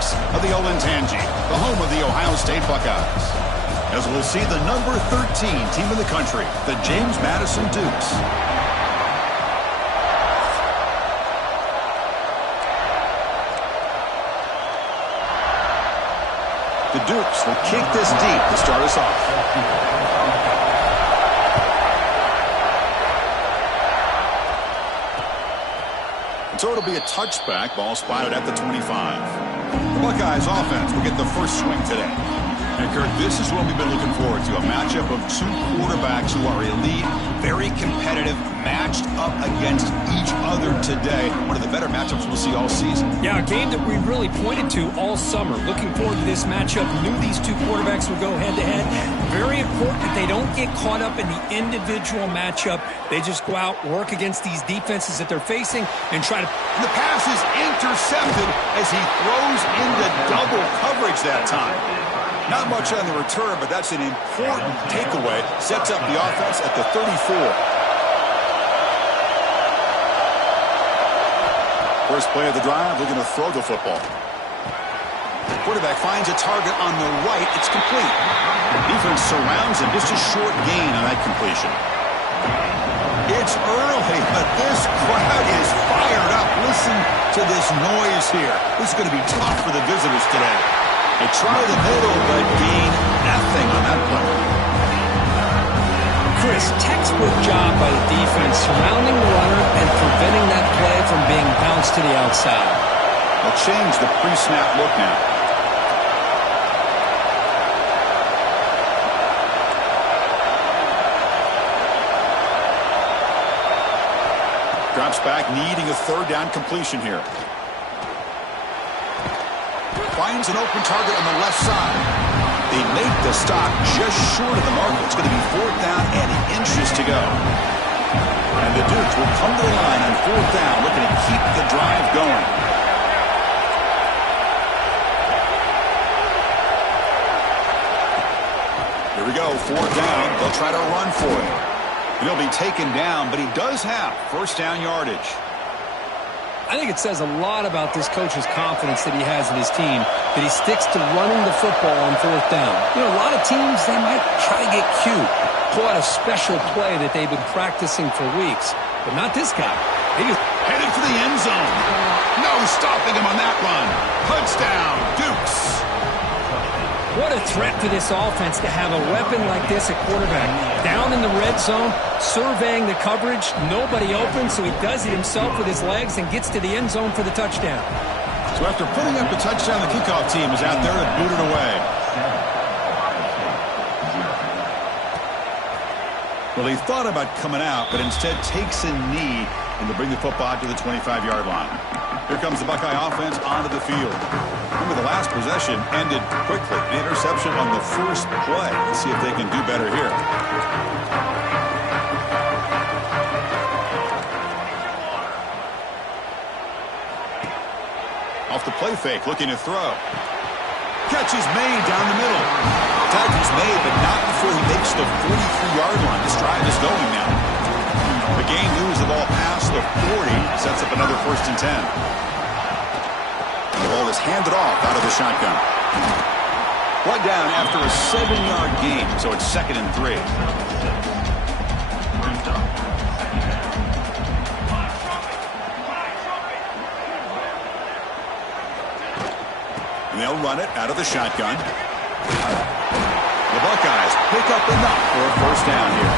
lakes of the Olentangy, the home of the Ohio State Buckeyes. As we'll see the number 13 team in the country, the James Madison Dukes. The Dukes will kick this deep to start us off. And so it'll be a touchback, ball spotted at the 25. The Buckeyes offense will get the first swing today. And Kurt, this is what we've been looking forward to, a matchup of two quarterbacks who are elite, very competitive, matched up against each other today. One of the better matchups we'll see all season. Yeah, a game that we really pointed to all summer. Looking forward to this matchup. Knew these two quarterbacks would go head-to-head. Very important that they don't get caught up in the individual matchup. They just go out, work against these defenses that they're facing, and try to... And the pass is intercepted as he throws into double coverage that time. Not much on the return, but that's an important takeaway. Sets up the offense at the 34. First play of the drive, looking to throw the football. Quarterback finds a target on the right. It's complete. Defense surrounds him. Just a short gain on that completion. It's early, but this crowd is fired up. Listen to this noise here. This is going to be tough for the visitors today. They try the middle, but gain nothing on that play. Chris, textbook job by the defense surrounding the runner and preventing that play from being bounced to the outside. They'll change the pre-snap look now. Drops back, needing a third down completion here. Finds an open target on the left side. They make the stop just short of the mark. It's going to be fourth down and inches to go. And the Dukes will come to the line on fourth down, looking to keep the drive going. Here we go, fourth down. They'll try to run for it. And he'll be taken down, but he does have first down yardage. I think it says a lot about this coach's confidence that he has in his team, that he sticks to running the football on fourth down. You know, a lot of teams, they might try to get cute, pull out a special play that they've been practicing for weeks, but not this guy. He just headed for the end zone. No stopping him on that run. Touchdown, Dukes. What a threat for this offense to have a weapon like this at quarterback. Down in the red zone, surveying the coverage, nobody open, so he does it himself with his legs and gets to the end zone for the touchdown. So after putting up the touchdown, the kickoff team is out there to boot it away. Well, he thought about coming out, but instead takes a knee and to bring the football to the 25-yard line. Here comes the Buckeye offense onto the field. Remember, the last possession ended quickly. The interception on the first play. Let's see if they can do better here. Off the play fake, looking to throw. Catch is made down the middle. Tag is made, but not before he makes the 43-yard line. This drive is going now. The game moves the ball past the 40, sets up another 1st and 10. The ball is handed off out of the shotgun. Brought down after a 7-yard gain, so it's 2nd and 3. And they'll run it out of the shotgun. The Buckeyes pick up enough for a first down here.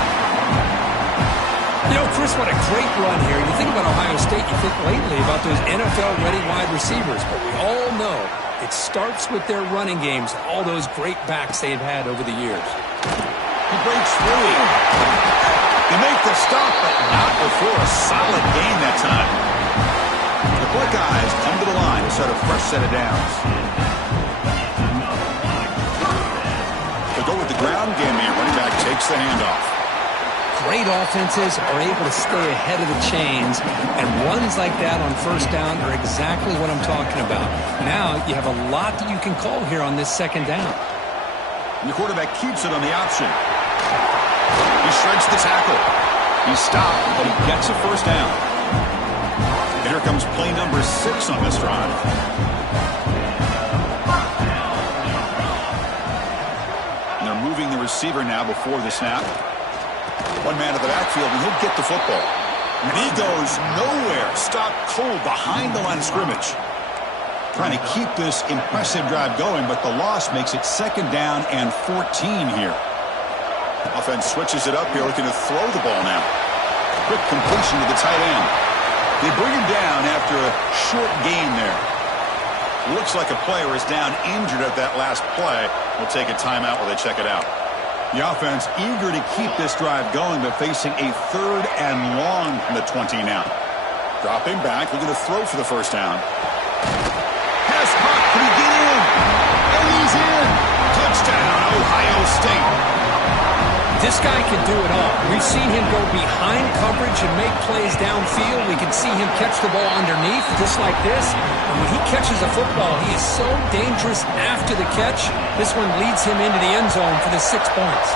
You know, Chris, what a great run here. You think about Ohio State, you think lately about those NFL-ready wide receivers, but we all know it starts with their running games, all those great backs they've had over the years. He breaks through. They make the stop, but not before a solid gain that time. The Buckeyes come to the line to set a fresh set of downs. They go with the ground game here. Running back takes the handoff. Great offenses are able to stay ahead of the chains, and runs like that on first down are exactly what I'm talking about. Now you have a lot that you can call here on this 2nd down. And the quarterback keeps it on the option. He shreds the tackle. He's stopped, but he gets a first down. And here comes play number 6 on this drive. receiver now before the snap. One man in the backfield, and he'll get the football. And he goes nowhere. Stopped cold behind the line of scrimmage. Trying to keep this impressive drive going, but the loss makes it 2nd down and 14 here. Offense switches it up here, looking to throw the ball now. Quick completion to the tight end. They bring him down after a short gain there. Looks like a player is down injured at that last play. We'll take a timeout while they check it out. The offense eager to keep this drive going, but facing a 3rd and long from the 20 now. Dropping back, looking to throw for the first down. Pass caught. Can he get in? And he's in. Touchdown, Ohio State. This guy can do it all. We've seen him go behind coverage and make plays downfield. We can see him catch the ball underneath, just like this. And when he catches a football, he is so dangerous after the catch. This one leads him into the end zone for the 6 points.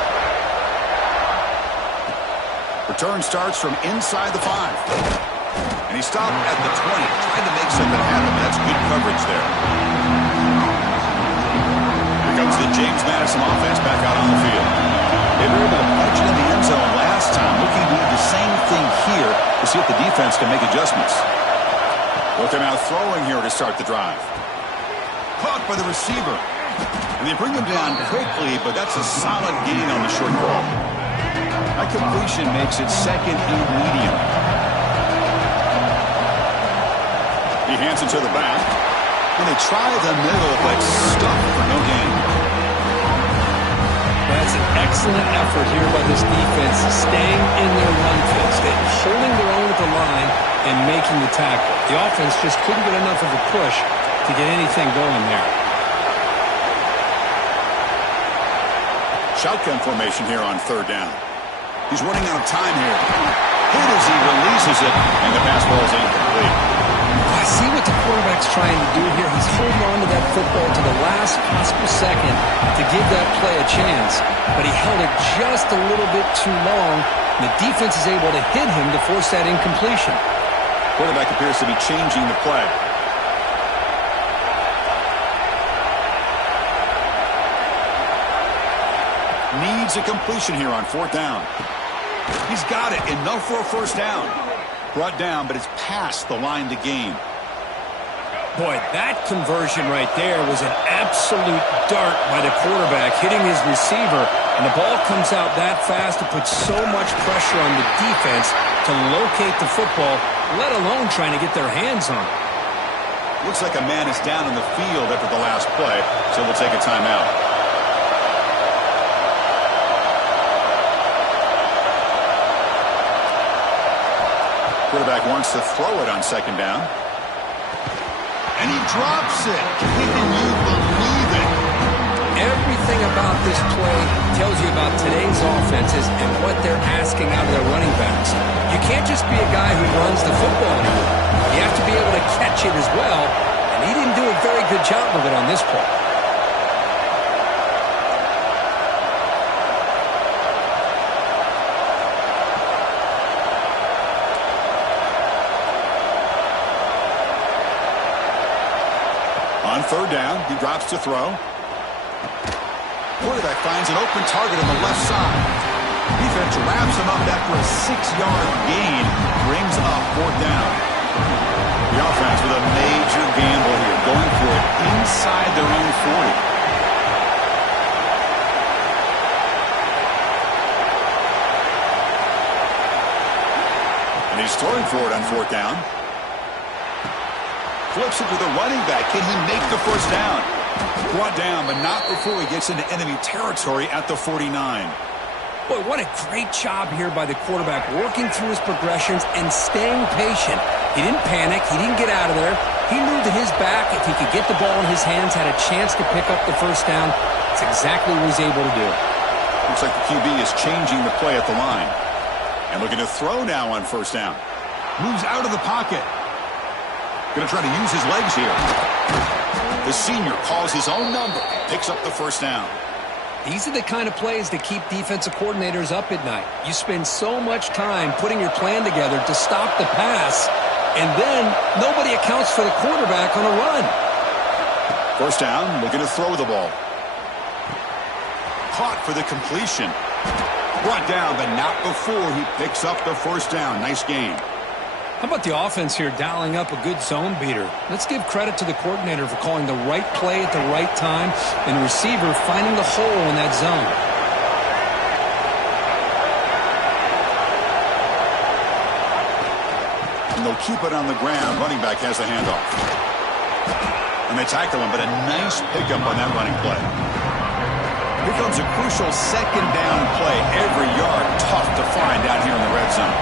Return starts from inside the 5. And he stopped at the 20, trying to make something happen. That's good coverage there. Here comes the James Madison offense back out on the field. They were able to punch it in the end zone last time. Looking to do the same thing here to see if the defense can make adjustments. Looking out throwing here to start the drive. Caught by the receiver. And they bring him down quickly, but that's a solid gain on the short ball. That completion makes it 2nd and medium. He hands it to the back. And they try the middle, but stuck for no gain. That's an excellent effort here by this defense, staying in their run phase, holding their own at the line and making the tackle. The offense just couldn't get enough of a push to get anything going there. Shotgun formation here on 3rd down. He's running out of time here. Hit as he releases it, and the pass ball is incomplete. I see what the quarterback's trying to do here. He's holding on to that football to the last possible second to give that play a chance. But he held it just a little bit too long. And the defense is able to hit him to force that incompletion. Quarterback appears to be changing the play. Needs a completion here on 4th down. He's got it. Enough for a first down. Brought down, but it's past the line to gain. Boy, that conversion right there was an absolute dart by the quarterback, hitting his receiver, and the ball comes out that fast to put so much pressure on the defense to locate the football, let alone trying to get their hands on it. Looks like a man is down on the field after the last play, so we'll take a timeout. Quarterback wants to throw it on 2nd down. And he drops it. Can you believe it? Everything about this play tells you about today's offenses and what they're asking out of their running backs. You can't just be a guy who runs the football anymore. You have to be able to catch it as well, and he didn't do a very good job of it on this play. On 3rd down, he drops to throw. Quarterback finds an open target on the left side. Defense wraps him up after a 6-yard gain. Brings up 4th down. The offense with a major gamble here, going for it inside their own 40. And he's throwing for it on 4th down. Flips it to the running back. Can he make the first down? Brought down, but not before he gets into enemy territory at the 49. Boy, what a great job here by the quarterback, working through his progressions and staying patient. He didn't panic. He didn't get out of there. He knew that his back, if he could get the ball in his hands, had a chance to pick up the first down. That's exactly what he's able to do. Looks like the QB is changing the play at the line. And looking to throw now on 1st down. Moves out of the pocket. Going to try to use his legs here. The senior calls his own number, picks up the first down. These are the kind of plays that keep defensive coordinators up at night. You spend so much time putting your plan together to stop the pass, and then nobody accounts for the quarterback on a run. First down, looking to throw the ball. caught for the completion. Brought down, but not before he picks up the first down. Nice game. How about the offense here dialing up a good zone beater? Let's give credit to the coordinator for calling the right play at the right time and the receiver finding the hole in that zone. And they'll keep it on the ground. Running back has the handoff. And they tackle him, but a nice pickup on that running play. Here comes a crucial second down play. Every yard tough to find down here in the red zone.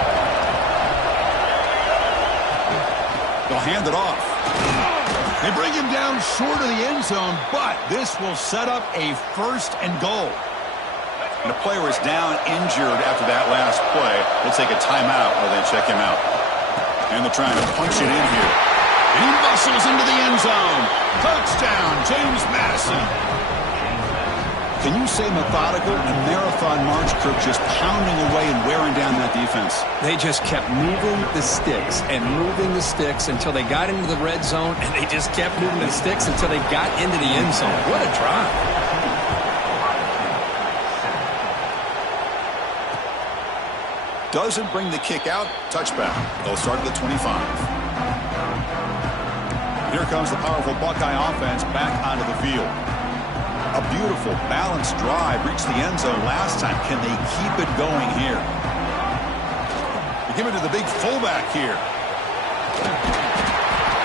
They'll hand it off. They bring him down short of the end zone, but this will set up a first and goal. And the player is down injured after that last play. They'll take a timeout while they check him out. And they're trying to punch it in here. And he muscles into the end zone. Touchdown, James Madison. Can you say methodical? A marathon march, Kirk, just pounding away and wearing down that defense. They just kept moving the sticks and moving the sticks until they got into the red zone, and they just kept moving the sticks until they got into the end zone. What a drive. Doesn't bring the kick out. Touchback. They'll start at the 25. Here comes the powerful Buckeye offense back onto the field. A beautiful, balanced drive. Reached the end zone last time. Can they keep it going here? They give it to the big fullback here.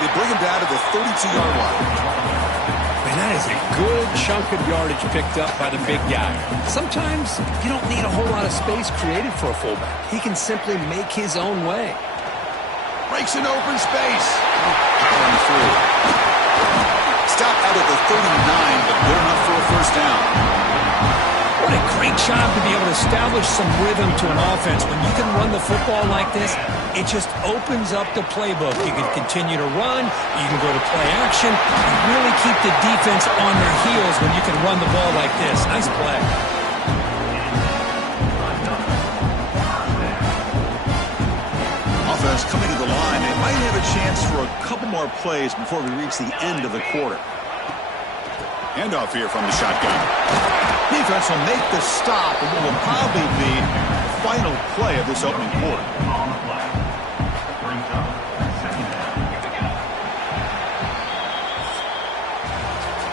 They bring him down to the 32-yard line. Man, that is a good chunk of yardage picked up by the big guy. Sometimes you don't need a whole lot of space created for a fullback. He can simply make his own way. Breaks an open space. Powering through. Stop out at the 39, but good enough for a first down. What a great job to be able to establish some rhythm to an offense. When you can run the football like this, it just opens up the playbook. You can continue to run. You can go to play action. You really keep the defense on their heels when you can run the ball like this. Nice play. Offense coming to the line. They might have a chance for a couple more plays before we reach the end of the quarter. Handoff here from the shotgun. Defense will make the stop, and it will probably be the final play of this opening quarter.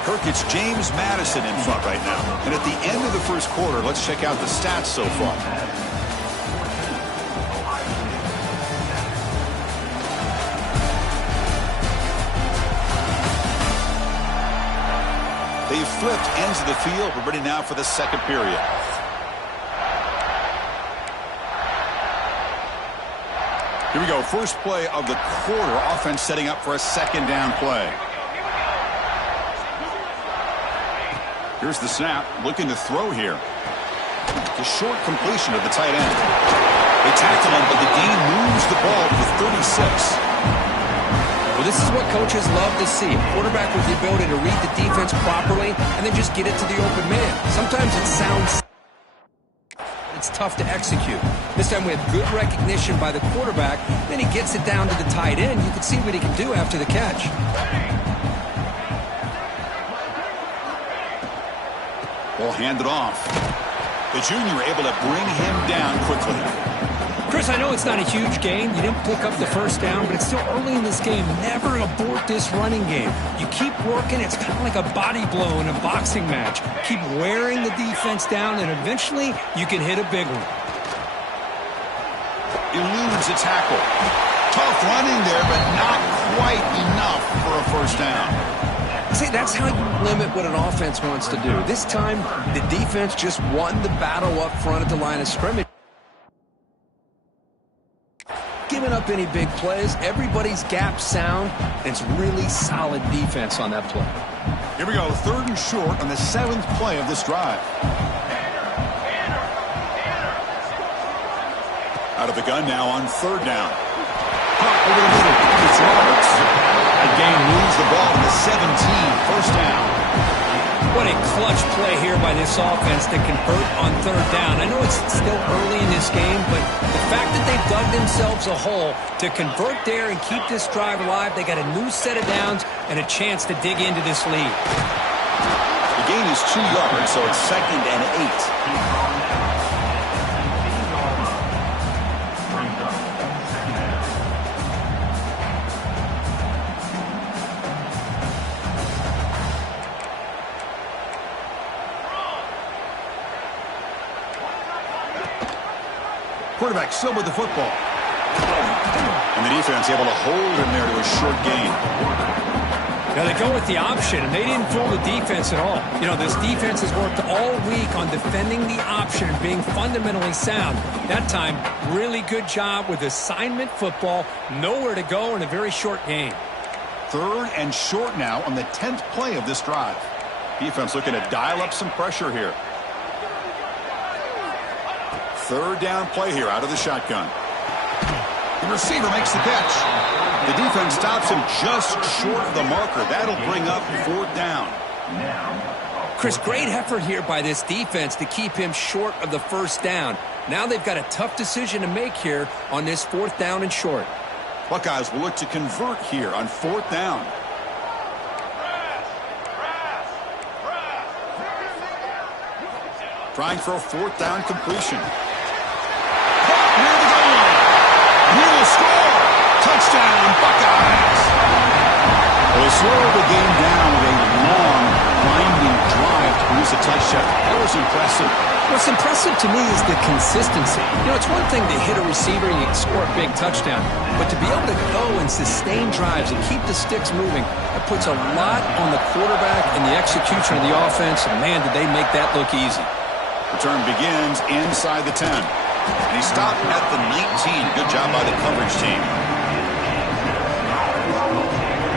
Kirk, it's James Madison in front right now. And at the end of the first quarter, let's check out the stats so far. They've flipped ends of the field. We're ready now for the second period. Here we go. First play of the quarter. Offense setting up for a second down play. Here's the snap. Looking to throw here. The short completion of the tight end. They tackle him, but the gain moves the ball to the 36. Well, this is what coaches love to see. A quarterback with the ability to read the defense properly and then just get it to the open man. Sometimes it sounds... it's tough to execute. This time we have good recognition by the quarterback. Then he gets it down to the tight end. You can see what he can do after the catch. Ball handed off. The junior able to bring him down quickly. Chris, I know it's not a huge game. You didn't pick up the first down, but it's still early in this game. Never abort this running game. You keep working. It's kind of like a body blow in a boxing match. Keep wearing the defense down, and eventually you can hit a big one. Eludes a tackle. Tough running there, but not quite enough for a first down. See, that's how you limit what an offense wants to do. This time, the defense just won the battle up front at the line of scrimmage. Giving up any big plays, everybody's gap sound, and it's really solid defense on that play. Here we go, third and short on the 7th play of this drive. Out of the gun now on third down. Pop over the middle. It's Roberts. That game moves the ball to the 17. First down. What a clutch play here by this offense to convert on third down. I know it's still early in this game, but the fact that they've dug themselves a hole to convert there and keep this drive alive, they got a new set of downs and a chance to dig into this lead. The gain is 2 yards, so it's 2nd and 8. Quarterback still with the football. And the defense able to hold him there to a short gain. Now they go with the option, and they didn't fool the defense at all. You know, this defense has worked all week on defending the option and being fundamentally sound. That time, really good job with assignment football. Nowhere to go in a very short game. 3rd and short now on the 10th play of this drive. Defense looking to dial up some pressure here. 3rd down play here out of the shotgun. The receiver makes the catch. The defense stops him just short of the marker. That'll bring up 4th down. Chris, great effort here by this defense to keep him short of the 1st down. Now they've got a tough decision to make here on this 4th down and short. Buckeyes will look to convert here on 4th down. Trying for a 4th down completion. Near the goal line. He will score. Touchdown, Buckeyes. Well, they slowed the game down with a long, grinding drive to produce a touchdown. That was impressive. What's impressive to me is the consistency. You know, it's one thing to hit a receiver and you can score a big touchdown, but to be able to go and sustain drives and keep the sticks moving, that puts a lot on the quarterback and the execution of the offense, and man, did they make that look easy. Return begins inside the 10. And he stopped at the 19. Good job by the coverage team.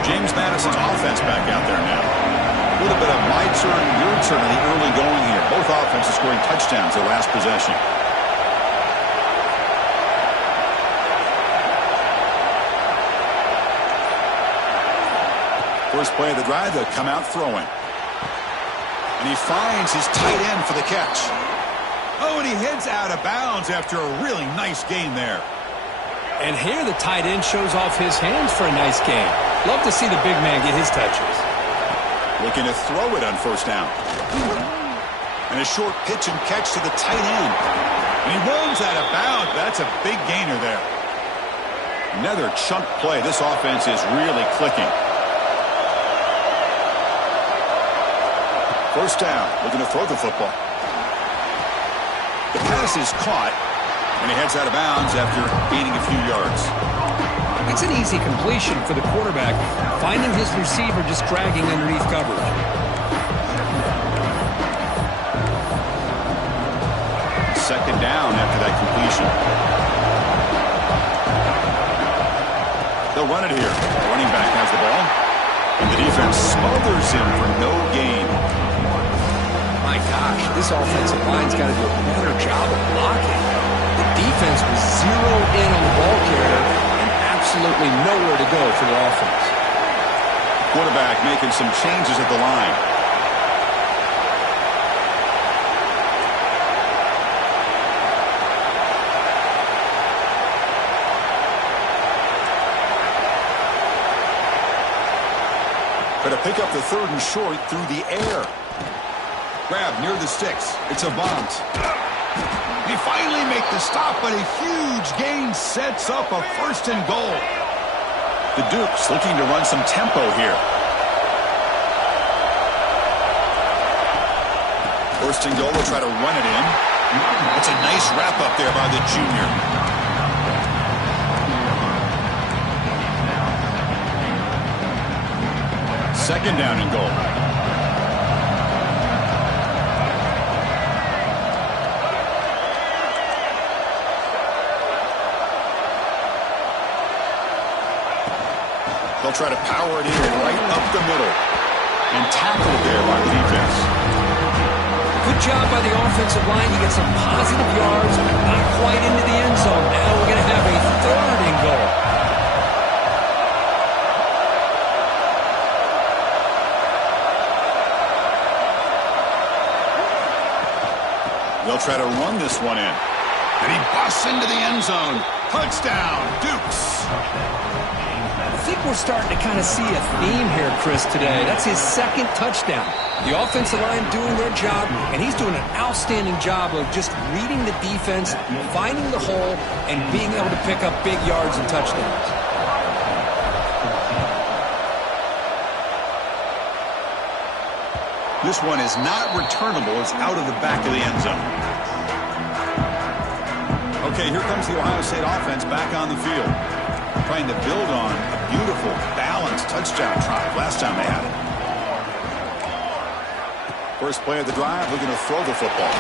James Madison's offense back out there now. A little bit of my turn, your turn in the early going here. Both offenses scoring touchdowns their last possession. First play of the drive, they'll come out throwing. And he finds his tight end for the catch. Oh, and he heads out of bounds after a really nice gain there. And here the tight end shows off his hands for a nice gain. Love to see the big man get his touches. Looking to throw it on 1st down. And a short pitch and catch to the tight end. And he runs out of bounds. That's a big gainer there. Another chunk play. This offense is really clicking. 1st down. Looking to throw the football. The pass is caught, and he heads out of bounds after gaining a few yards. It's an easy completion for the quarterback, finding his receiver just dragging underneath coverage. Second down after that completion. They'll run it here. The running back has the ball, and the defense smothers him for no gain. My gosh, this offensive line's got to do a better job of blocking. The defense was zeroed in on the ball carrier and absolutely nowhere to go for the offense. Quarterback making some changes at the line. But to pick up the 3rd and short through the air. Grab near the sticks. It's a bunt. They finally make the stop, but a huge gain sets up a 1st and goal. The Dukes looking to run some tempo here. 1st and goal, they'll try to run it in. It's a nice wrap up there by the junior. Second down and goal. They'll try to power it in right up the middle. And tackled there by the defense. Good job by the offensive line. You get some positive yards, not quite into the end zone. Now we're going to have a 3rd and goal. They'll try to run this one in. And he busts into the end zone. Touchdown, Dukes. think we're starting to kind of see a theme here, Chris, today. That's his second touchdown. The offensive line doing their job, and he's doing an outstanding job of just reading the defense, finding the hole, and being able to pick up big yards and touchdowns. This one is not returnable. It's out of the back of the end zone. Okay, here comes the Ohio State offense back on the field, trying to build on a beautiful, balanced touchdown drive last time they had it. First play of the drive, looking to throw the football.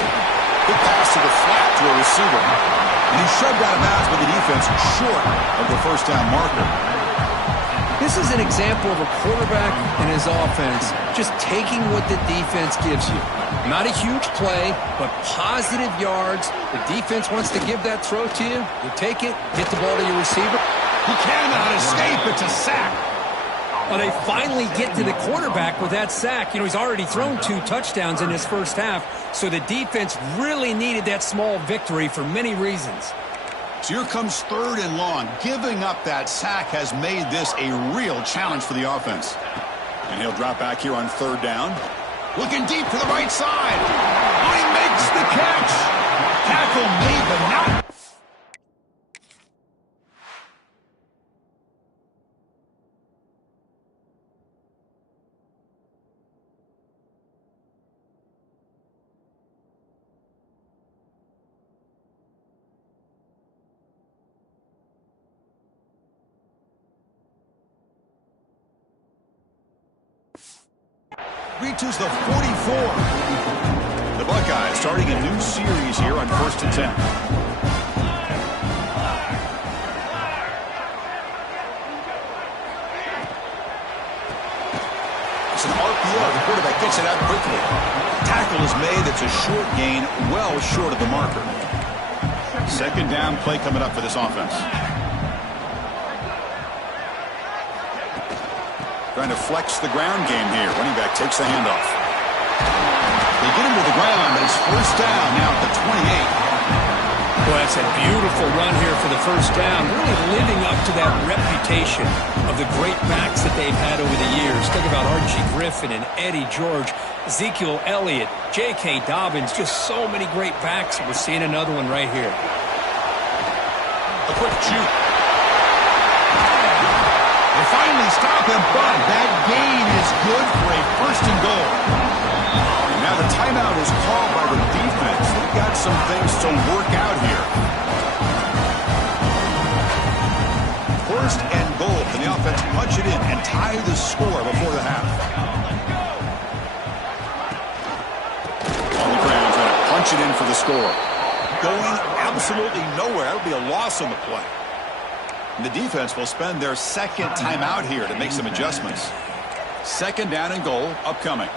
Good pass to the flat to a receiver. And he's shoved out of bounds by the defense short of the first down marker. This is an example of a quarterback and his offense just taking what the defense gives you. Not a huge play, but positive yards. The defense wants to give that throw to you. You take it, get the ball to your receiver. He cannot escape. It's a sack. Well, they finally get to the quarterback with that sack. You know, he's already thrown 2 touchdowns in this first half, so the defense really needed that small victory for many reasons. So here comes 3rd and long. Giving up that sack has made this a real challenge for the offense. And he'll drop back here on 3rd down. Looking deep to the right side. Oh, he makes the catch. Tackle made, but not. Reaches the 44. The Buckeyes starting a new series here on 1st and 10. It's an RPO. The quarterback gets it out quickly. Tackle is made. It's a short gain, well short of the marker. 2nd down play coming up for this offense. Trying to flex the ground game here. Running back takes the handoff. They get him to the ground, but it's 1st down now at the 28. Boy, that's a beautiful run here for the 1st down. Really living up to that reputation of the great backs that they've had over the years. Think about Archie Griffin and Eddie George, Ezekiel Elliott, J.K. Dobbins. Just so many great backs. We're seeing another one right here. A quick shoot. They finally stop him, but that gain is good for a 1st and goal. And now the timeout is called by the defense. They've got some things to work out here. 1st and goal. Can the offense punch it in and tie the score before the half? On the ground, trying to punch it in for the score. Going absolutely nowhere. That would be a loss on the play. And the defense will spend their 2nd timeout here to make some adjustments. 2nd down and goal upcoming.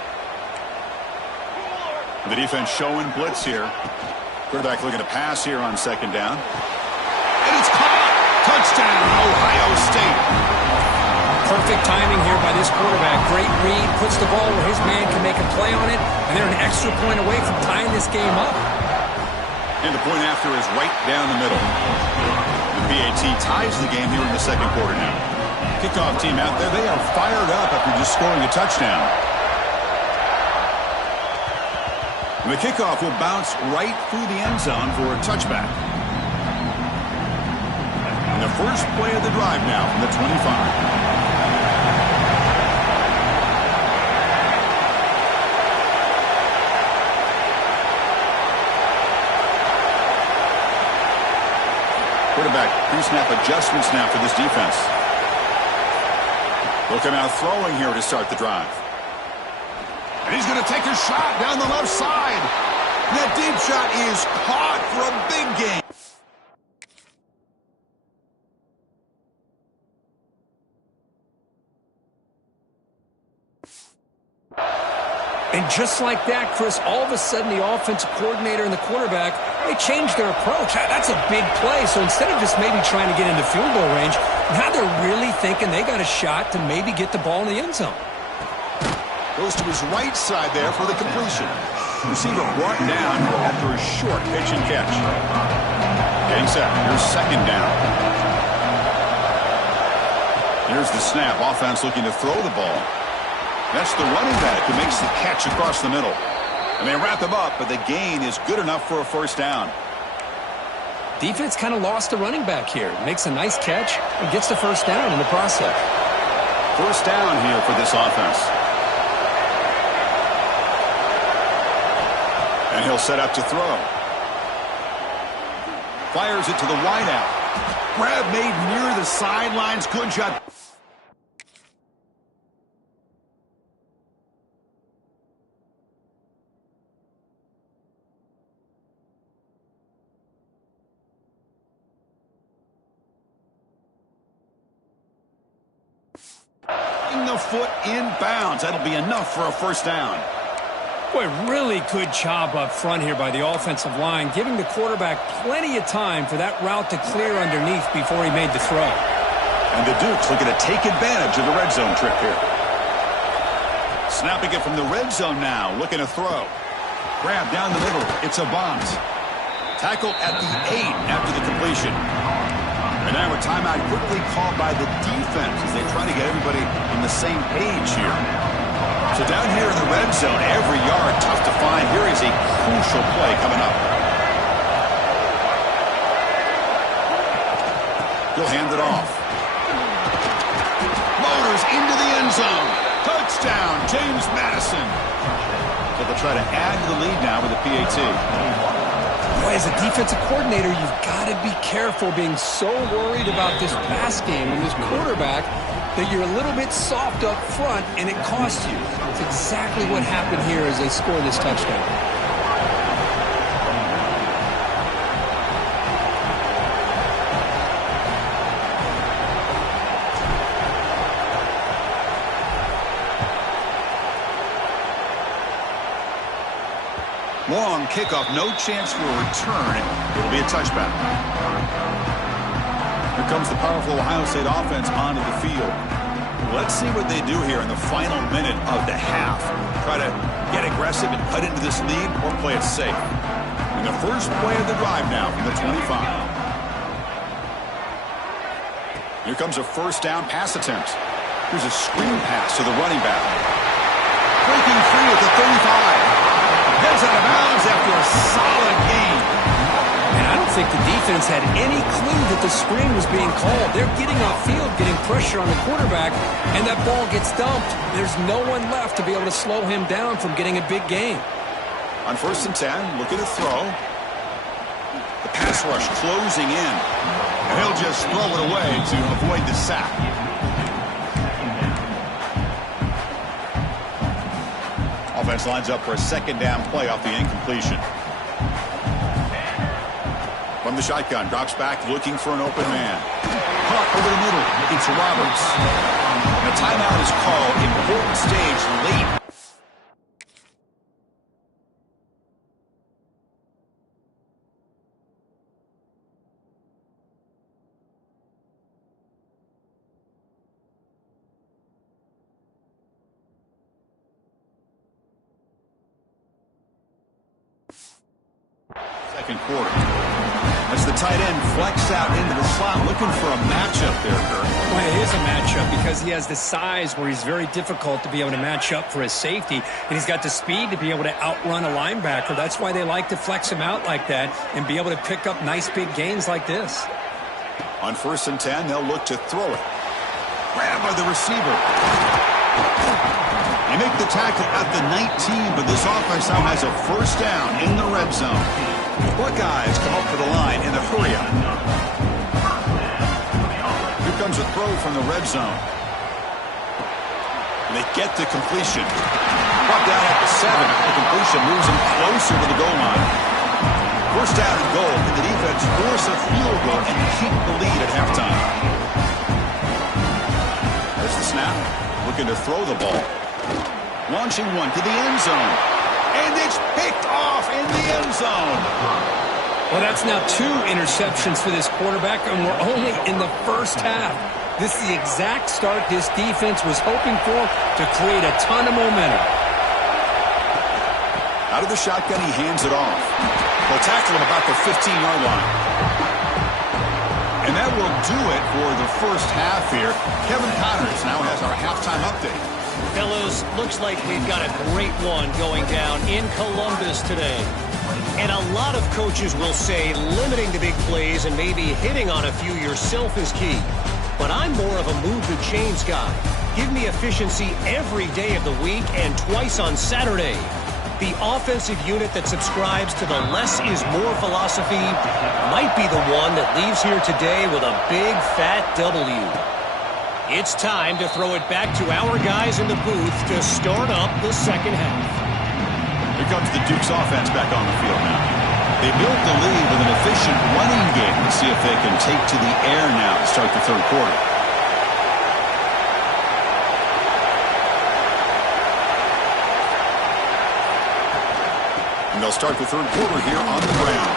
The defense showing blitz here. Quarterback looking to pass here on 2nd down. And it's caught! Touchdown, Ohio State. Perfect timing here by this quarterback. Great read, puts the ball where his man can make a play on it, and they're an extra point away from tying this game up. And the point after is right down the middle. BAT ties the game here in the 2nd quarter now. Kickoff team out there, they are fired up after just scoring a touchdown. And the kickoff will bounce right through the end zone for a touchback. And the first play of the drive now from the 25. Quarterback pre-snap adjustments now for this defense. They'll come out throwing here to start the drive. And he's going to take a shot down the left side. And that deep shot is caught for a big gain. And just like that, Chris, all of a sudden the offensive coordinator and the quarterback, they changed their approach. That's a big play. So instead of just maybe trying to get into field goal range, now they're really thinking they got a shot to maybe get the ball in the end zone. Goes to his right side there for the completion. Receiver brought down after a short pitch and catch. Getting set. Here's 2nd down. Here's the snap. Offense looking to throw the ball. That's the running back who makes the catch across the middle. And they wrap him up, but the gain is good enough for a first down. Defense kind of lost a running back here. Makes a nice catch and gets the first down in the process. First down here for this offense. And he'll set up to throw. Fires it to the wideout. Grab made near the sidelines. Good job. The foot inbounds. That'll be enough for a first down. Boy, really good job up front here by the offensive line, giving the quarterback plenty of time for that route to clear underneath before he made the throw. And the Dukes looking to take advantage of the red zone trip here. Snapping it from the red zone now, looking to throw. Grab down the middle. It's a bomb. Tackle at the 8 after the completion. And now a timeout quickly called by the defense as they try to get everybody on the same page here. So down here in the red zone, every yard tough to find. Here is a crucial play coming up. He'll hand it off. Motors into the end zone. Touchdown, James Madison. So they'll try to add to the lead now with a PAT. Boy, as a defensive coordinator, you've got to be careful being so worried about this pass game and this quarterback that you're a little bit soft up front and it costs you. It's exactly what happened here as they score this touchdown. Long kickoff, no chance for a return. It'll be a touchback. Here comes the powerful Ohio State offense onto the field. Let's see what they do here in the final minute of the half. Try to get aggressive and cut into this lead or play it safe. And the first play of the drive now from the 25. Here comes a first down pass attempt. Here's a screen pass to the running back. Breaking free at the 35. Heads out of bounds after a solid gain. And I don't think the defense had any clue that the screen was being called. They're getting off field, getting pressure on the quarterback, and that ball gets dumped. There's no one left to be able to slow him down from getting a big gain. On 1st and 10, looking to throw. The pass rush closing in. And he'll just throw it away to avoid the sack. Offense lines up for a second down play off the incompletion. From the shotgun, drops back looking for an open man. Caught over the middle. It's Roberts. And a timeout is called. Important stage late. Second quarter. As the tight end flex out into the slot, looking for a matchup there, Kirk. Well, it is a matchup because he has the size where he's very difficult to be able to match up for his safety, and he's got the speed to be able to outrun a linebacker. That's why they like to flex him out like that and be able to pick up nice big gains like this. On 1st and 10, they'll look to throw it. Grabbed by the receiver. They make the tackle at the 19, but this offense now has a first down in the red zone. Buckeyes come up for the line in the hurry-up. Here comes a throw from the red zone. And they get the completion. Brought down at the 7. The completion moves them closer to the goal line. First down and goal. Can the defense force a field goal and keep the lead at halftime? There's the snap. Looking to throw the ball. Launching one to the end zone. And it's picked off in the end zone. Well, that's now 2 interceptions for this quarterback, and we're only in the first half. This is the exact start this defense was hoping for to create a ton of momentum. Out of the shotgun, he hands it off. They'll tackle him about the 15-yard line. And that will do it for the first half here. Kevin Connors now has our halftime update. Fellas, looks like we've got a great one going down in Columbus today. And a lot of coaches will say limiting the big plays and maybe hitting on a few yourself is key. But I'm more of a move the chains guy. Give me efficiency every day of the week and twice on Saturday. The offensive unit that subscribes to the less is more philosophy might be the one that leaves here today with a big fat W. It's time to throw it back to our guys in the booth to start up the second half. Here comes the Duke's offense back on the field now. They built the lead with an efficient running game. Let's see if they can take to the air now to start the third quarter. And they'll start the third quarter here on the ground.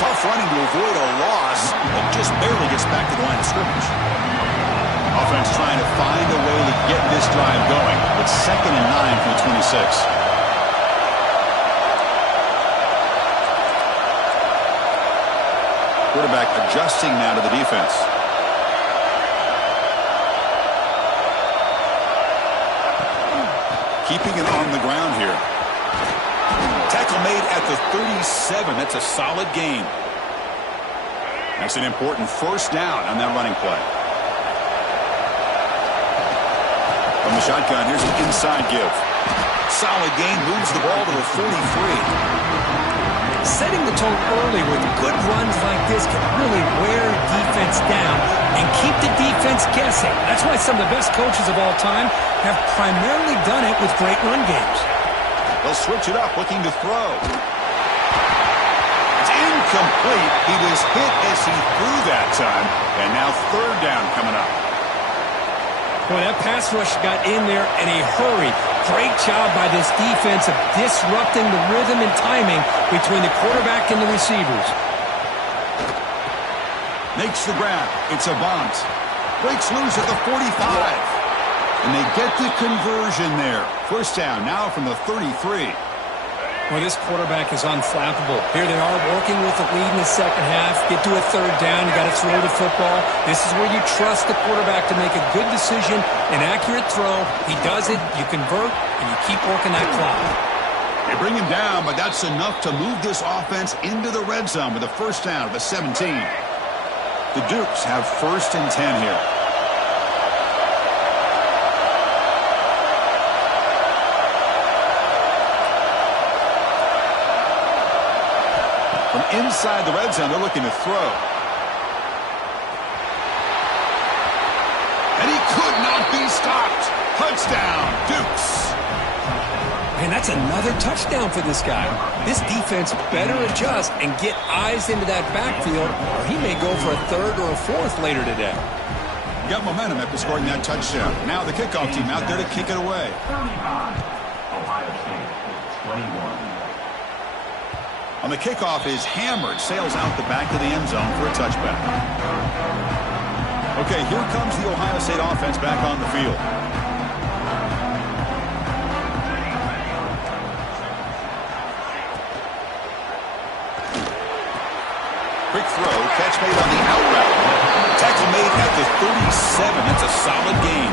Tough running to avoid a loss, but just barely gets back to the line of scrimmage. Offense trying to find a way to get this drive going. It's 2nd and 9 from the 26. Quarterback adjusting now to the defense. Keeping it on the ground here. Tackle made at the 37. That's a solid gain. That's an important first down on that running play. From the shotgun, here's an inside give. Solid gain, moves the ball to the 43. Setting the tone early with good runs like this can really wear defense down and keep the defense guessing. That's why some of the best coaches of all time have primarily done it with great run games. They'll switch it up, looking to throw. It's incomplete. He was hit as he threw that time, and now third down coming up. Boy, that pass rush got in there in a hurry. Great job by this defense of disrupting the rhythm and timing between the quarterback and the receivers. Makes the grab. It's a bunt. Breaks loose at the 45. And they get the conversion there. First down now from the 33. Well, this quarterback is unflappable. Here they are working with the lead in the second half. Get to a third down. You got to throw the football. This is where you trust the quarterback to make a good decision, an accurate throw. He does it, you convert, and you keep working that clock. They bring him down, but that's enough to move this offense into the red zone with a first down at the 17. The Dukes have 1st and 10 here. From inside the red zone, they're looking to throw. And he could not be stopped. Touchdown, Dukes. And that's another touchdown for this guy. This defense better adjust and get eyes into that backfield, or he may go for a third or a fourth later today. Got momentum after scoring that touchdown. Now the kickoff team out there to kick it away. Ohio State, 21. On the kickoff is hammered, sails out the back of the end zone for a touchback. Okay, here comes the Ohio State offense back on the field. Quick throw, catch made on the out route. Tackle made at the 37. That's a solid gain.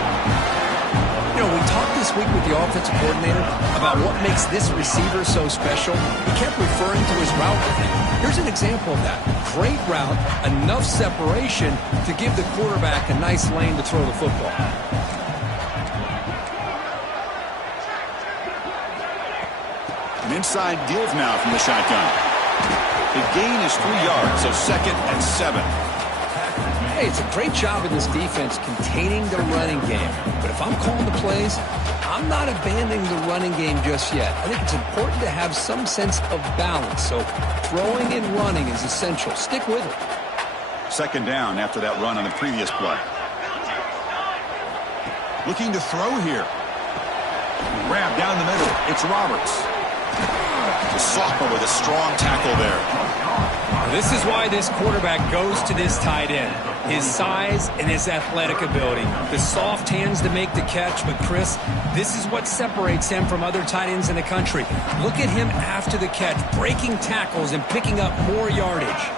You know, we talked this week with the offensive coordinator about what makes this receiver so special. He kept referring to his route running. Here's an example of that. Great route, enough separation to give the quarterback a nice lane to throw the football. An inside give now from the shotgun. The gain is 3 yards, so 2nd and 7. Hey, it's a great job in this defense containing the running game. But if I'm calling the plays, I'm not abandoning the running game just yet. I think it's important to have some sense of balance. So throwing and running is essential. Stick with it. 2nd down after that run on the previous play. Looking to throw here. Grab down the middle. It's Roberts. The sophomore with a strong tackle there. This is why this quarterback goes to this tight end. His size and his athletic ability. The soft hands to make the catch. But, Chris, this is what separates him from other tight ends in the country. Look at him after the catch, breaking tackles and picking up more yardage.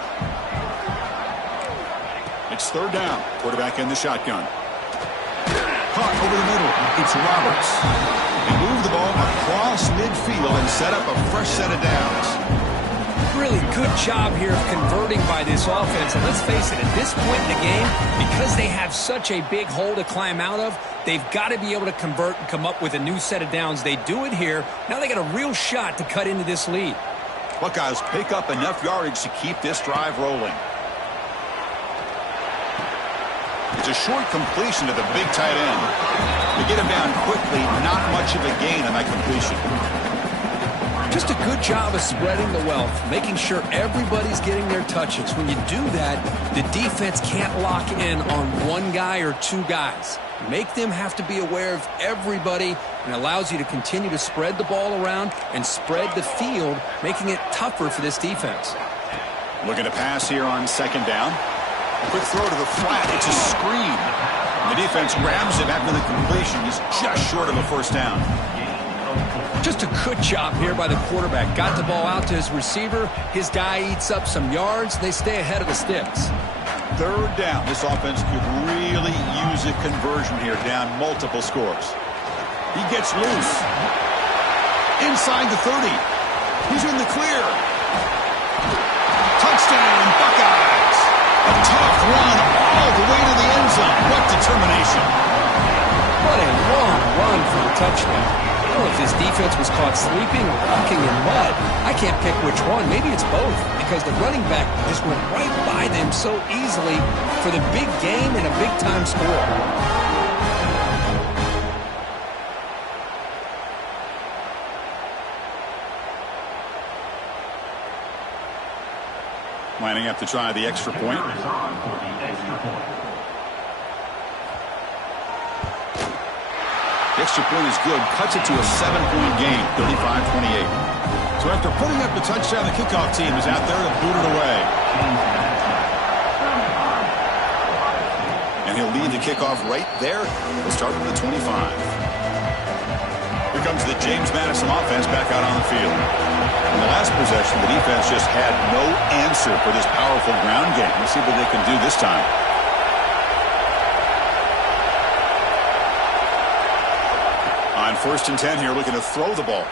It's third down. Quarterback in the shotgun. Caught over the middle. It's Roberts. They move the ball across midfield and set up a fresh set of downs. Really good job here of converting by this offense. And let's face it, at this point in the game, because they have such a big hole to climb out of, they've got to be able to convert and come up with a new set of downs. They do it here. Now they got a real shot to cut into this lead. Buckeyes pick up enough yardage to keep this drive rolling. It's a short completion to the big tight end. They get him down quickly, not much of a gain on that completion. Just a good job of spreading the wealth, making sure everybody's getting their touches. When you do that, the defense can't lock in on one guy or two guys. Make them have to be aware of everybody, and allows you to continue to spread the ball around and spread the field, making it tougher for this defense. Looking to pass here on second down. Quick throw to the flat. It's a screen. The defense grabs him after the completion. He's just short of a first down. Just a good job here by the quarterback. Got the ball out to his receiver. His guy eats up some yards. They stay ahead of the sticks. Third down. This offense could really use a conversion here, down multiple scores. He gets loose. Inside the 30. He's in the clear. Touchdown, Buckeyes. A tough run all the way to the end zone. What determination. What a long run for the touchdown. I don't know if his defense was caught sleeping or walking in mud. I can't pick which one. Maybe it's both, because the running back just went right by them so easily for the big game and a big-time score. Lining up to try the extra point. The extra point is good. Cuts it to a 7-point game, 35-28. So after putting up the touchdown, the kickoff team is out there to boot it away. And he'll lead the kickoff right there. We'll start with the 25. Here comes the James Madison offense back out on the field. In the last possession, the defense just had no answer for this powerful ground game. Let's see what they can do this time. On 1st and 10 here, looking to throw the ball.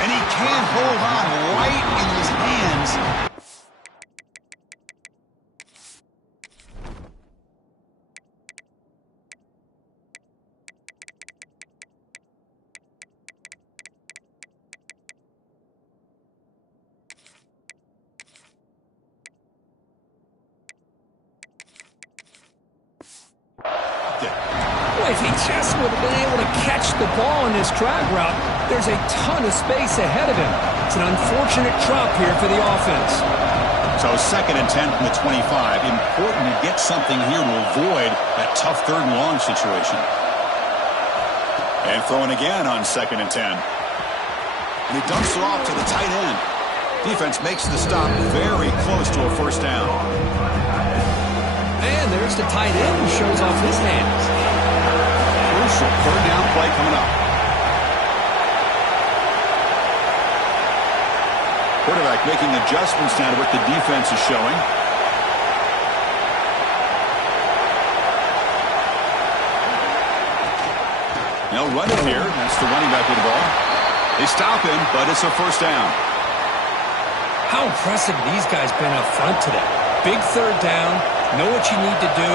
And he can't hold on right in his hands. If he just would have been able to catch the ball in this drag route, there's a ton of space ahead of him. It's an unfortunate drop here for the offense. So 2nd and 10 from the 25. Important to get something here to avoid that tough 3rd and long situation. And throwing again on 2nd and 10. And he dumps it off to the tight end. Defense makes the stop very close to a first down. And there's the tight end who shows off his hands. Crucial 3rd down play coming up. Quarterback making adjustments now to what the defense is showing. They'll run it here. That's the running back with the ball. They stop him, but it's a first down. How impressive these guys been up front today. Big 3rd down. Know what you need to do.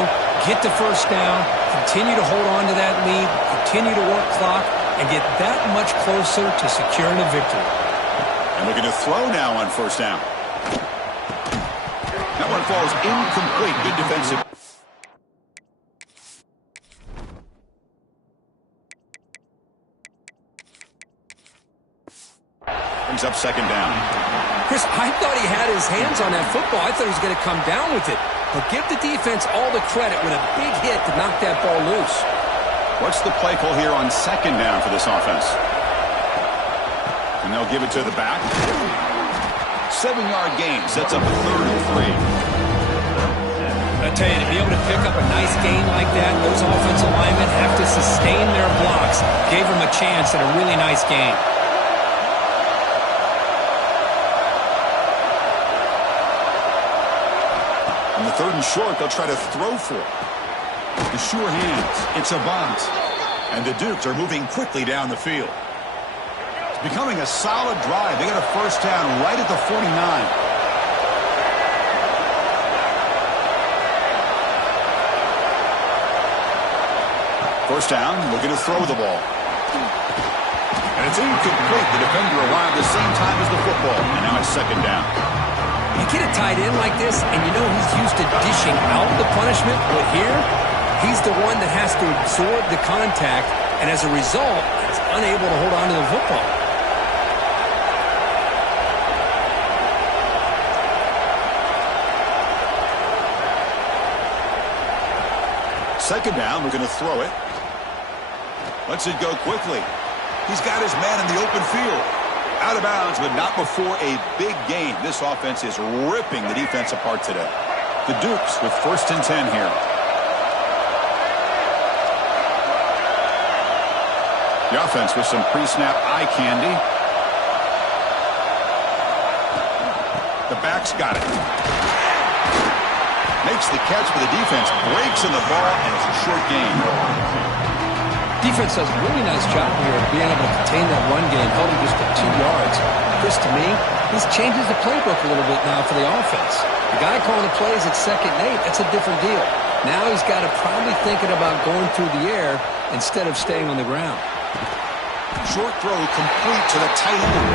Get the first down. Continue to hold on to that lead. Continue to work clock and get that much closer to securing a victory. And looking to throw now on 1st down. That one falls incomplete. Good defensive. Brings up 2nd down. Chris, I thought he had his hands on that football. I thought he was going to come down with it. But give the defense all the credit with a big hit to knock that ball loose. What's the play call here on 2nd down for this offense? And they'll give it to the back. 7-yard gain sets up a 3rd and 3. I tell you, to be able to pick up a nice gain like that, those offensive linemen have to sustain their blocks. Gave them a chance at a really nice gain. On the 3rd and short, they'll try to throw for it. The sure hands. It's a bunt. And the Dukes are moving quickly down the field. It's becoming a solid drive. They got a first down right at the 49. First down, looking to throw the ball. And it's incomplete. The defender arrived the same time as the football. And now it's 2nd down. You get a tight end like this, and you know he's used to dishing out the punishment, but here, he's the one that has to absorb the contact, and as a result, he's unable to hold on to the football. Second down, we're going to throw it. Lets it go quickly. He's got his man in the open field. Out of bounds, but not before a big gain. This offense is ripping the defense apart today. The Dukes with 1st and 10 here. The offense with some pre-snap eye candy. The back's got it. Makes the catch, but the defense breaks in the ball, and it's a short gain. Defense does a really nice job here of being able to contain that run game, holding just to 2 yards. Chris, to me, this changes the playbook a little bit now for the offense. The guy calling the plays at 2nd and 8, that's a different deal. Now he's got to probably thinking about going through the air instead of staying on the ground. Short throw complete to the tight end.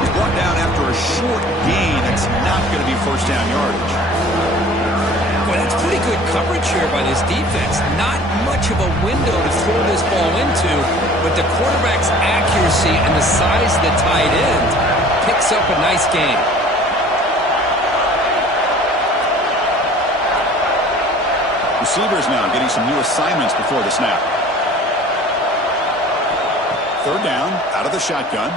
He's brought down after a short gain. It's not going to be first down yardage. Boy, that's pretty good coverage here by this defense. Not much of a window to throw this ball into, but the quarterback's accuracy and the size of the tight end picks up a nice gain. Receivers now getting some new assignments before the snap. 3rd down, out of the shotgun.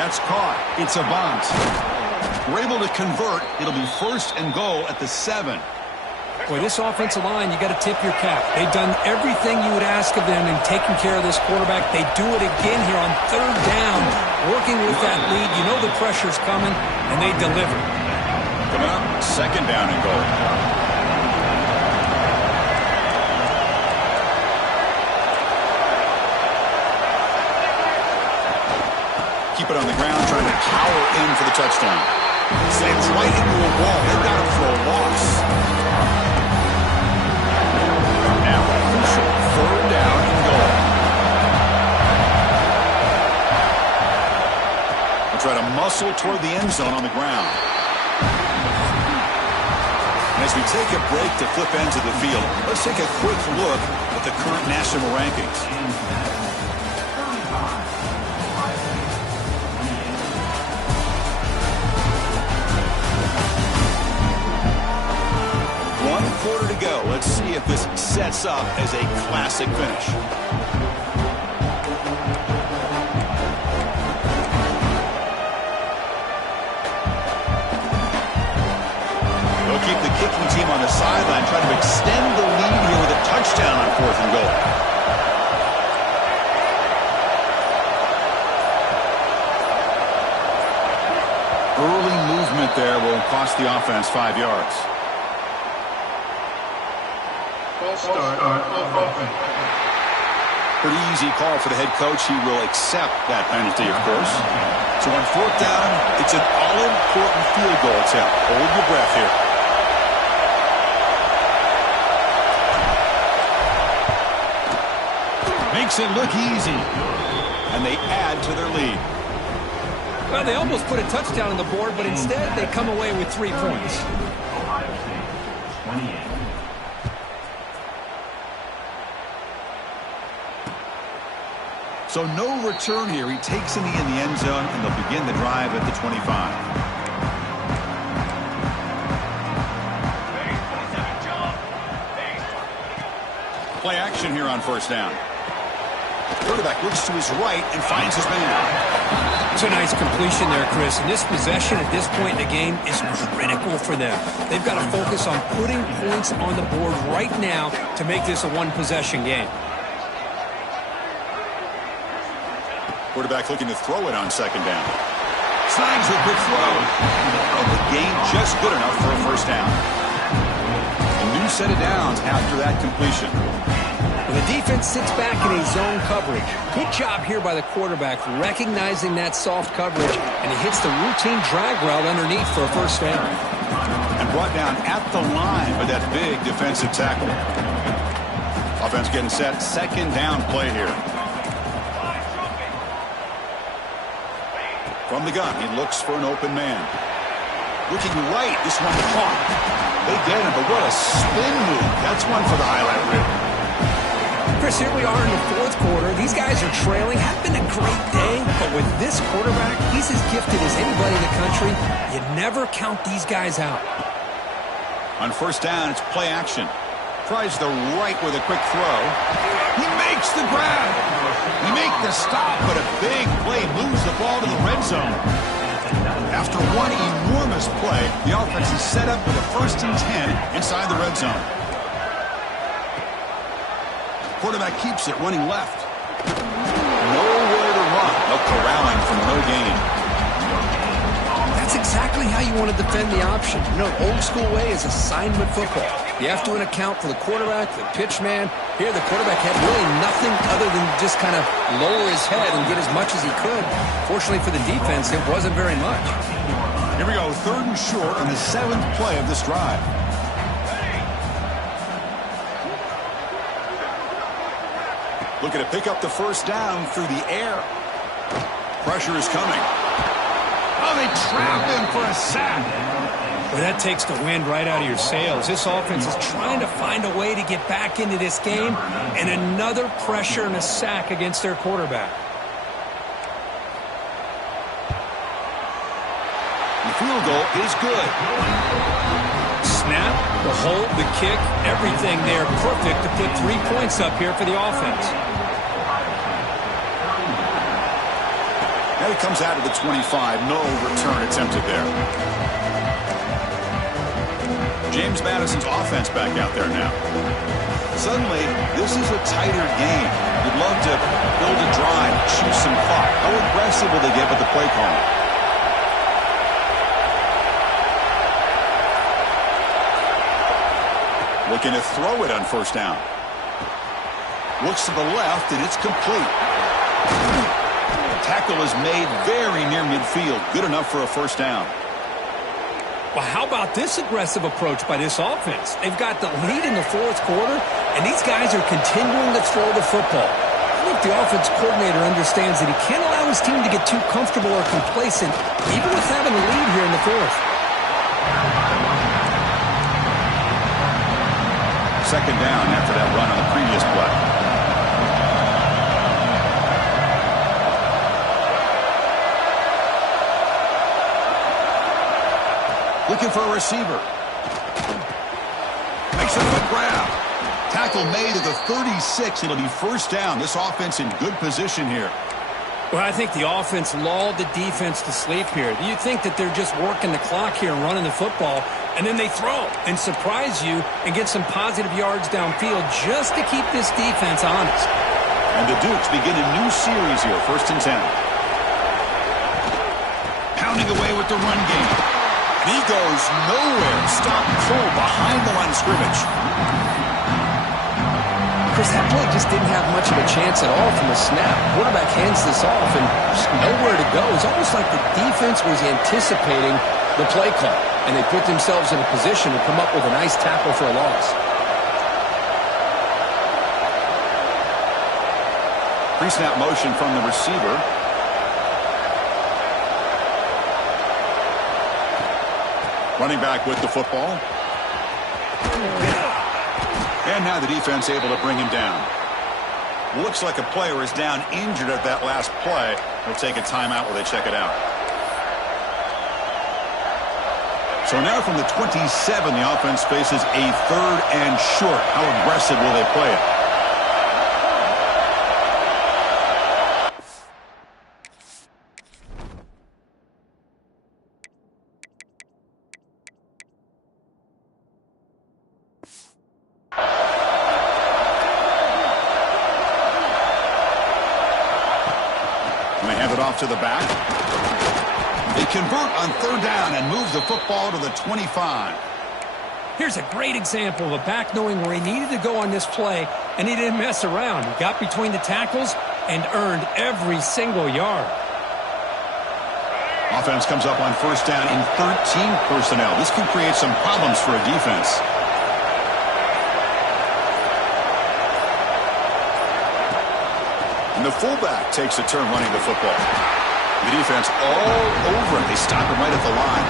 That's caught. It's a bunt. We're able to convert. It'll be 1st and goal at the 7. Boy, this offensive line, you got to tip your cap. They've done everything you would ask of them in taking care of this quarterback. They do it again here on 3rd down, working with that lead. You know the pressure's coming, and they deliver. Coming up, 2nd down and goal. Keep it on the ground, trying to power in for the touchdown. Slams right into a wall. They've got him for a loss. Now, crucial 3rd down and goal. We'll try to muscle toward the end zone on the ground. And as we take a break to flip ends of the field, let's take a quick look at the current national rankings. Quarter to go. Let's see if this sets up as a classic finish. They'll keep the kicking team on the sideline, trying to extend the lead here with a touchdown on 4th and goal. Early movement there will cost the offense 5 yards. Pretty easy call for the head coach. He will accept that penalty, of course. So on 4th down, it's an all-important field goal attempt. Hold your breath here. Makes it look easy. And they add to their lead. Well, they almost put a touchdown on the board, but instead they come away with 3 points. Ohio State, 28. So no return here. He takes it in the end zone, and they'll begin the drive at the 25. Play action here on 1st down. Quarterback looks to his right and finds his man. It's a nice completion there, Chris. And this possession at this point in the game is critical for them. They've got to focus on putting points on the board right now to make this a one-possession game. Quarterback looking to throw it on 2nd down. Slides with quick throw. And the gain just good enough for a first down. A new set of downs after that completion. Well, the defense sits back in a zone coverage. Good job here by the quarterback recognizing that soft coverage, and he hits the routine drag route underneath for a first down. And brought down at the line with that big defensive tackle. Offense getting set. Second down play here. From the gun, he looks for an open man. Looking right, this one caught. They get him, but what a spin move. That's one for the highlight reel. Chris, here we are in the fourth quarter. These guys are trailing. Had been a great day, but with this quarterback, he's as gifted as anybody in the country. You never count these guys out. On first down, it's play action. Tries the right with a quick throw. He makes the grab. He makes the stop, but a big play moves the ball to the red zone. After one enormous play, the offense is set up with a 1st and 10 inside the red zone. Quarterback keeps it running left. Nowhere to run. No corralling from no gain. That's exactly how you want to defend the option. You know, old school way is assignment football. You have to account for the quarterback, the pitch man. Here, the quarterback had really nothing other than just kind of lower his head and get as much as he could. Fortunately for the defense, it wasn't very much. Here we go, 3rd and short on the 7th play of this drive. Looking to pick up the first down through the air. Pressure is coming. Oh, they trap him for a sack. Well, that takes the wind right out of your sails. This offense is trying to find a way to get back into this game, and another pressure and a sack against their quarterback. The field goal is good. Snap, the hold, the kick, everything there perfect to put 3 points up here for the offense. And it comes out of the 25. No return attempted there. James Madison's offense back out there now. Suddenly, this is a tighter game. You'd love to build a drive, choose some clock. How aggressive will they get with the play call? Looking to throw it on first down. Looks to the left, and it's complete. Tackle is made very near midfield. Good enough for a first down. Well, how about this aggressive approach by this offense? They've got the lead in the fourth quarter, and these guys are continuing to throw the football. I think the offense coordinator understands that he can't allow his team to get too comfortable or complacent, even with having a lead here in the fourth. Second down after that run on the previous play. Looking for a receiver. Makes a quick grab. Tackle made at the 36. It'll be first down. This offense in good position here. Well, I think the offense lulled the defense to sleep here. You think that they're just working the clock here and running the football, and then they throw and surprise you and get some positive yards downfield just to keep this defense honest. And the Dukes begin a new series here, 1st and 10. Pounding away with the run game. He goes nowhere. Stop pull behind the line of scrimmage. Chris, that play just didn't have much of a chance at all from the snap. Quarterback hands this off and just nowhere to go. It's almost like the defense was anticipating the play call, and they put themselves in a position to come up with a nice tackle for a loss. Pre-snap motion from the receiver. Running back with the football. And now the defense able to bring him down. Looks like a player is down injured at that last play. They'll take a timeout while they check it out. So now from the 27, the offense faces a 3rd and short. How aggressive will they play it? To the back. They convert on third down and move the football to the 25. Here's a great example of a back knowing where he needed to go on this play, and he didn't mess around. He got between the tackles and earned every single yard. Offense comes up on first down in 13 personnel. This can create some problems for a defense. And the fullback takes a turn running the football. The defense all over it. They stop him right at the line.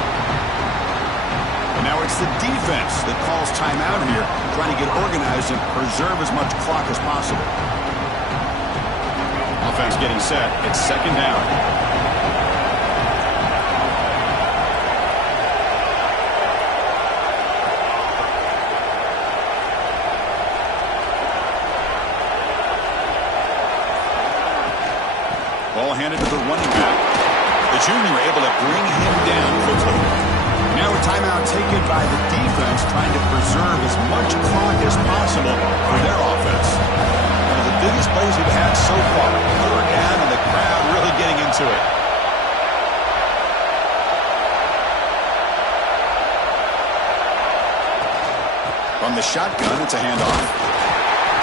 And now it's the defense that calls timeout here, trying to get organized and preserve as much clock as possible. Offense getting set. It's second down. Ball handed to the running back. The junior able to bring him down quickly. Now a timeout taken by the defense, trying to preserve as much clock as possible for their offense. One of the biggest plays we've had so far. Third down and the crowd really getting into it. From the shotgun, it's a handoff.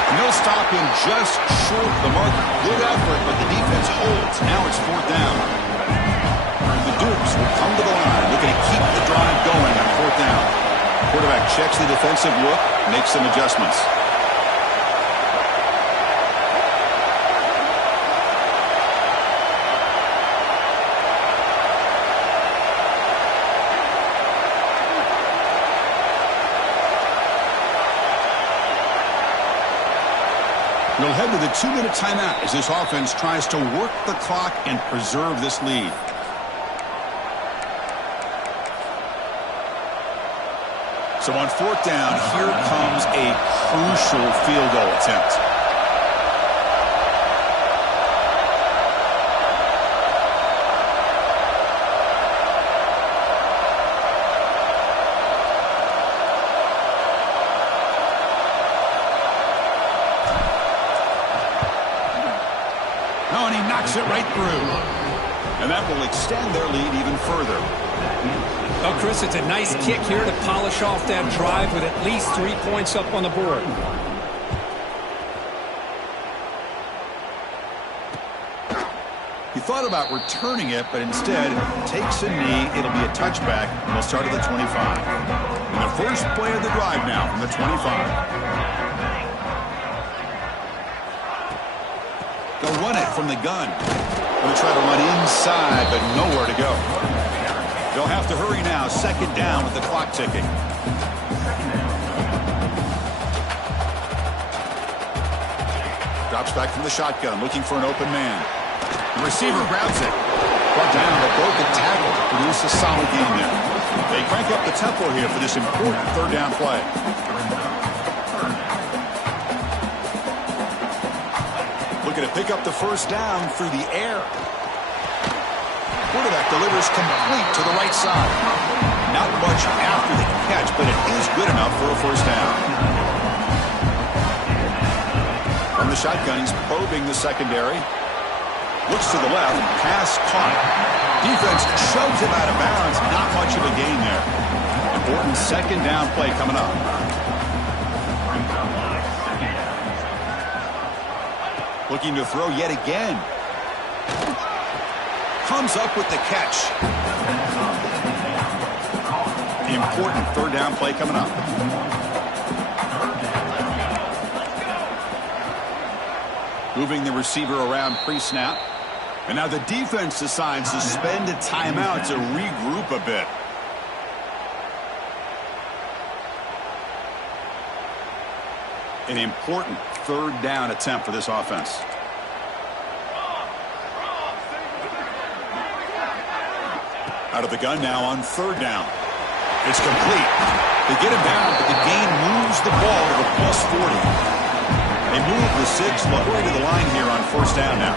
And they'll stop him just short of the mark. Good effort, but the defense holds. Now it's fourth down. The Dukes will come to the line, looking to keep the drive going on fourth down. Quarterback checks the defensive look, makes some adjustments. We'll head to the 2-minute timeout as this offense tries to work the clock and preserve this lead. So on fourth down, here comes a crucial field goal attempt. Oh, and he knocks it right through. And that will extend their lead even further. Oh, Chris, it's a nice kick here to polish off that drive with at least 3 points up on the board. He thought about returning it, but instead takes a knee. It'll be a touchback, and they'll start at the 25. And the first play of the drive now from the 25. They'll run it from the gun. Going to try to run inside, but nowhere to go. They'll have to hurry now. Second down with the clock ticking. Drops back from the shotgun, looking for an open man. The receiver grabs it. Brought down, but broke the tackle to produce a solid gain there. They crank up the tempo here for this important third down play. Looking to pick up the first down through the air. Quarterback delivers complete to the right side. Not much after the catch, but it is good enough for a first down. From the shotgun, he's probing the secondary. Looks to the left, pass caught. Defense shoves him out of bounds. Not much of a gain there. Important second down play coming up. Looking to throw yet again. Comes up with the catch. Important third down play coming up. Moving the receiver around pre-snap. And now the defense decides to spend a timeout to regroup a bit. An important third down attempt for this offense. Out of the gun now on third down. It's complete. They get him down, but the gain moves the ball to the +40. They move the 6, but we're to the line here on first down now.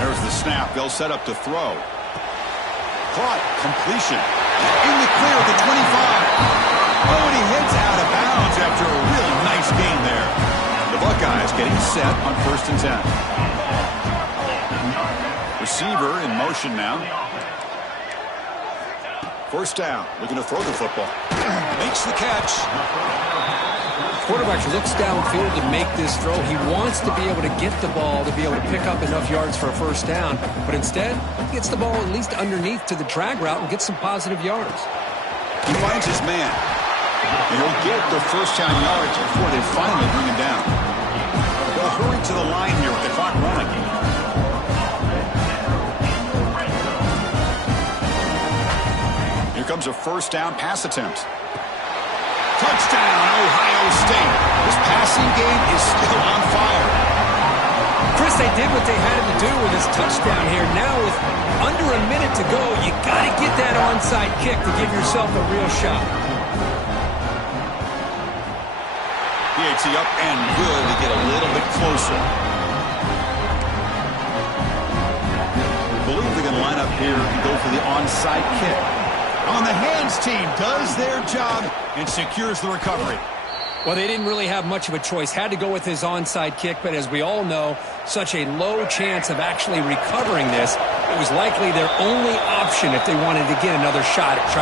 There's the snap. They'll set up to throw. Caught. Completion. In the clear at the 25. Oh, and he heads out of bounds after a really nice gain there. The Buckeyes getting set on 1st and 10. Receiver in motion now. First down. Looking to throw the football. Makes the catch. Quarterback looks downfield to make this throw. He wants to be able to get the ball to be able to pick up enough yards for a first down. But instead, he gets the ball at least underneath to the drag route and gets some positive yards. He finds his man. And he'll get the first down yards before they finally bring him down. They'll hurry to the line here with the clock running. Here comes a first down pass attempt. Touchdown, Ohio State. This passing game is still on fire. Chris, they did what they had to do with this touchdown here. Now with under a minute to go, you got to get that onside kick to give yourself a real shot. PAT up and good to get a little bit closer. I believe they're going to line up here and go for the onside kick. On the hands team does their job and secures the recovery. Well, they didn't really have much of a choice. Had to go with his onside kick, but as we all know, such a low chance of actually recovering this. It was likely their only option if they wanted to get another shot at trying